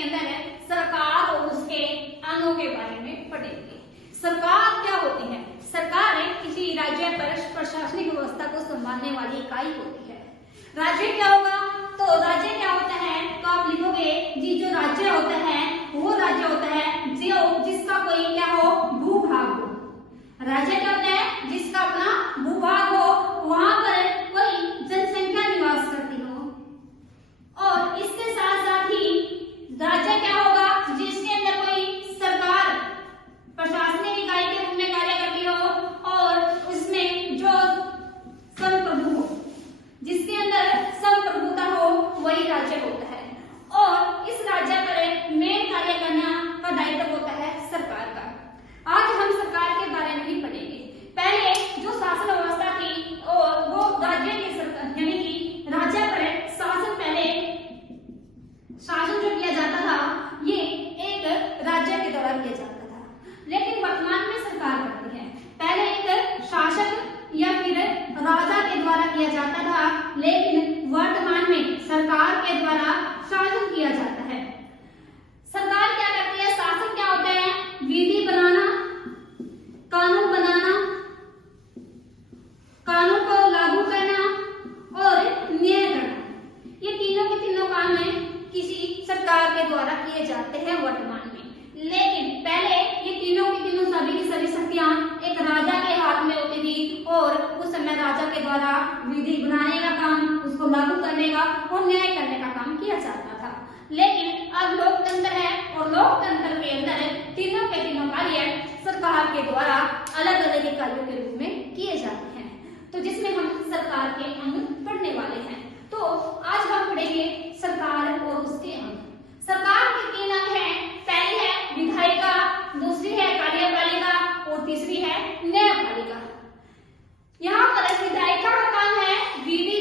के अंदर सरकार और उसके अंगों के बारे में पढ़ेंगे। सरकार क्या होती है? सरकार किसी राज्य पर प्रशासनिक व्यवस्था को संभालने वाली इकाई होती है। राज्य क्या होगा? तो राज्य क्या होता है? तो आप लिखोगे जी, जो राज्य होता है वो राज्य होता है जो जिसका कोई क्या हो, भूभाग हो। राज्य क्या होता है? जिसका अपना भूभाग हो, वहां पर कोई जनसंख्या निवास करती हो। और इसके साथ साथ ही राज्य क्या होगा? जिसके अंदर कोई सरकार प्रशासनिक इकाई के रूप में कार्य करती हो और उसमें जो संप्रभु हो, जिसके अंदर संप्रभुता हो, वही राज्य होता है। और इस राज्य पर मेन कार्य करना का दायित्व होता है सरकार का। आज हम सरकार के बारे में ही पढ़ेंगे। पहले जो शासन व्यवस्था थी और वो राज्य की सरकार यानी कि राज्य पर शासन, पहले शासन जो किया जाता था ये एक राज्य के द्वारा किया जाता था, लेकिन वर्तमान में सरकार करती है। पहले एक शासक या फिर राजा के द्वारा किया जाता था, लेकिन वर्तमान में सरकार के द्वारा शासन किया जाता है। सरकार क्या करती है? शासन क्या होता है? विधि बनाना, कानून बनाना, कानून को लागू करना और न्याय करना। ये तीनों के तीनों काम है किसी सरकार के द्वारा किए जाते हैं वर्तमान में। लेकिन पहले ये तीनों की तीनों सभी की सभी शक्तियां एक राजा के हाथ में होती थी और उस समय राजा के द्वारा विधि बनाने का काम, उसको लागू करने का और न्याय करने का काम किया जाता था। लेकिन अब लोकतंत्र है और लोकतंत्र के अंदर तीनों के तीनों कार्य सरकार के द्वारा अलग अलग इकाइयों के रूप में किए जाते हैं। तो जिसमें हम सरकार के अंग पढ़ने वाले हैं। तो आज हम पढ़ेंगे सरकार और उसके अंग। सरकार के तीन अंग हैं। पहली है विधायिका, दूसरी है कार्यपालिका और तीसरी है न्यायपालिका। यहाँ पर विधायिका का काम है विधि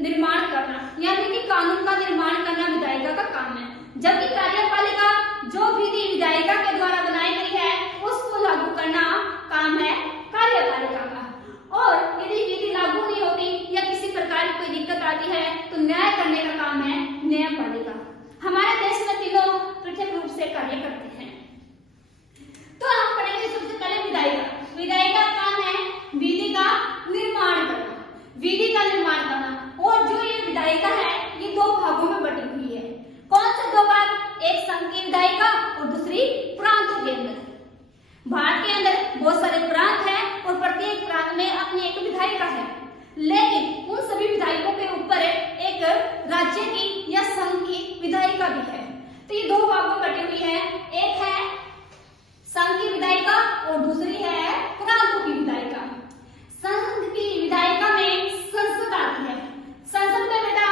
निर्माण करना, यानी कि कानून का निर्माण करना विधायिका का काम है। जबकि कार्यपालिका जो विधि विधायिका के द्वारा बनाई गई है उसको लागू करना काम है कार्यपालिका का। और यदि विधि लागू नहीं होती या किसी प्रकार की कोई दिक्कत आती है तो न्याय करने का काम है न्यायपालिका। हमारे देश में तीनों पृथक रूप से कार्य करते हैं। तो हम पढ़ेंगे सबसे पहले विधायिका। विधायिका का काम है विधि का निर्माण करना, विधि का निर्माण करना। और जो ये विधायिका है ये दो भागों में बटी हुई है। कौन से दो भाग? एक संघ की विधायिका और दूसरी प्रांतों के अंदर। भारत के अंदर बहुत सारे प्रांत हैं और प्रत्येक प्रांत में अपनी एक विधायिका है, लेकिन उन सभी विधायकों के ऊपर एक राज्य की या संघ की विधायिका भी है। तो ये दो भागों में बटी हुई है। एक है संघ की विधायिका और दूसरी है प्रांतों की विधायिका। संघ की विधायिका में संसद आती है। संसद में बेटा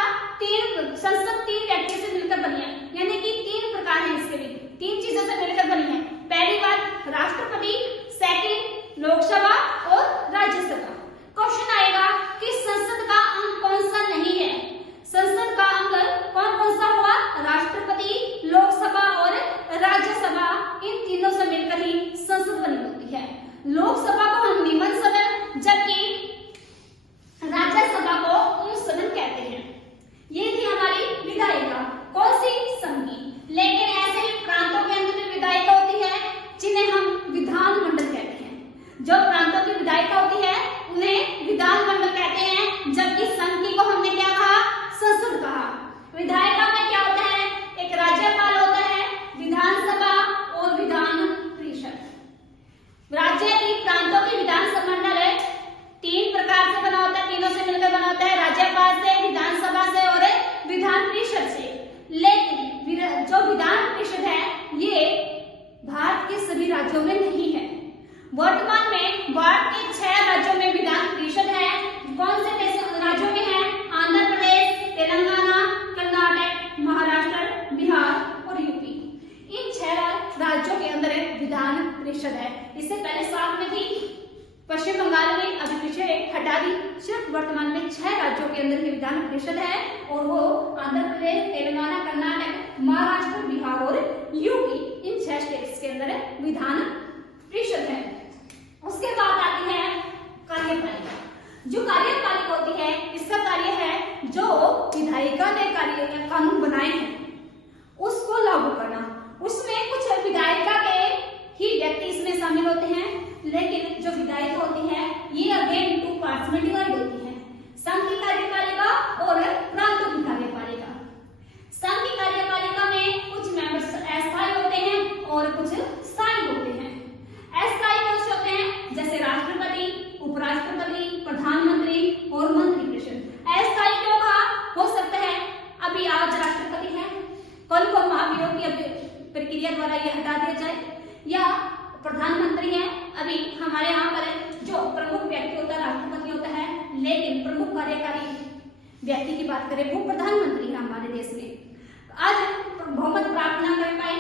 संसद तीन व्यक्ति से मिलकर बनी है, यानी कि तीन प्रकार है इसके भी, तीन चीजों से मिलकर बनी है। पहली बात राष्ट्रपति, सेकंड लोकसभा और राज्यसभा। क्वेश्चन आएगा कि संसद का अंग कौन सा नहीं है? संसद का अंग कौन कौन सा हुआ? राष्ट्रपति, लोकसभा और राज्यसभा। इन तीनों से मिलकर ही संसद बनी होती है। लोकसभा को हम निम्न सदन, जबकि राज्यसभा को उच्च सदन कहते हैं। ये थी हमारी विधायिका, कौन सी? संघ की। लेकिन ऐसे ही प्रांतों के अंदर भी विधायिका होती है जिन्हें हम विधानमंडल कहते हैं। जो प्रांतों की विधायिका होती है उन्हें विधानमंडल कहते हैं, जबकि संघ की को हमने क्या कहा? संसद कहा। विधायिका में क्या होता है? एक राज्यपाल होता है, विधानसभा और विधान परिषद। राज्य की प्रांतों की विधानसभा मंडल तीन प्रकार से बना होता है, तीनों से मिलकर बना होता है, राज्यपाल से, विधानसभा से और विधान परिषद से। लेकिन जो विधान परिषद है ये भारत के सभी राज्यों में नहीं है। वर्तमान में भारत के 6 राज्यों में विधान परिषद है। कौन से राज्यों में है? आंध्र प्रदेश, तेलंगाना, कर्नाटक, महाराष्ट्र, बिहार और यूपी। इन 6 राज्यों के अंदर विधान परिषद है। इससे पहले 7 में थी, पश्चिम बंगाल में अभी पीछे हटा दी। सिर्फ वर्तमान में 6 राज्यों के अंदर विधान परिषद है और वो आंध्र प्रदेश, तेलंगाना, कर्नाटक, महाराष्ट्र, बिहार और यूपी। इन 6 स्टेट्स के अंदर विधान परिषद है। उसके बाद आती है कार्यपालिका। जो कार्यपालिका होती है इसका कार्य है जो विधायिका ने कार्य कानून बनाए हैं उसको लागू करना। कौन कौन महाभियोग की प्रक्रिया द्वारा ये हटा दिया जाए, या प्रधानमंत्री है अभी हमारे यहाँ पर जो प्रमुख व्यक्ति होता है राष्ट्रपति होता है, लेकिन प्रमुख कार्यकारी व्यक्ति की बात करें वो प्रधानमंत्री है हमारे देश में। आज बहुमत प्राप्त न कर पाए,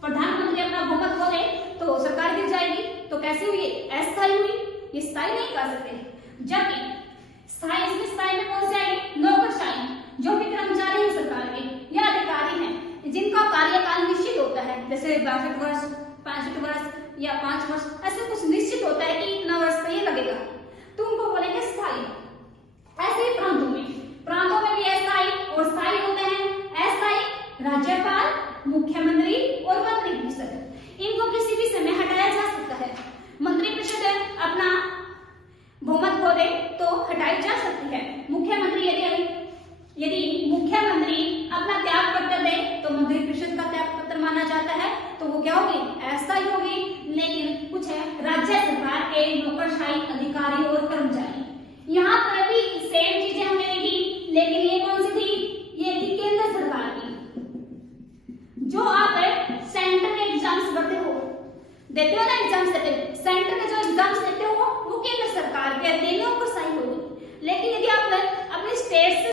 प्रधानमंत्री अपना बहुमत खो दे तो सरकार गिर जाएगी। तो कैसे हुई? अस्थायी हुई, ये स्थायी नहीं कर सकते। जबकि स्थायी इसमें स्थायी में कौन से आए? नौकरशाही, जो भी कर्मचारी है सरकार के या अधिकारी हैं जिनका कार्यकाल निश्चित होता है, जैसे 62 वर्ष, 65 वर्ष या 5 वर्ष, ऐसे कुछ निश्चित होता है कि इतना वर्ष तो ये लगेगा, तो उनको बोलेंगे स्थायी। ऐसे ही प्रांतों में भी अस्थायी और स्थायी होते हैं। अस्थायी राज्यपाल, मुख्यमंत्री और मंत्रिपरिषद, इनको किसी भी समय हटाया जा सकता है। मंत्रिपरिषद अपना बहुमत खो दे तो हटाई जा सकती है। मुख्यमंत्री यदि मुख्यमंत्री अपना त्याग पत्र दे तो मंत्रिपरिषद का त्याग पत्र माना जाता है, तो वो क्या होगी? अस्थायी होगी। लेकिन कुछ है राज्य सरकार के नौकरशाही अधिकारी और कर्मचारी, यहाँ पर भी सेम चीजें हमने देखी, लेकिन ये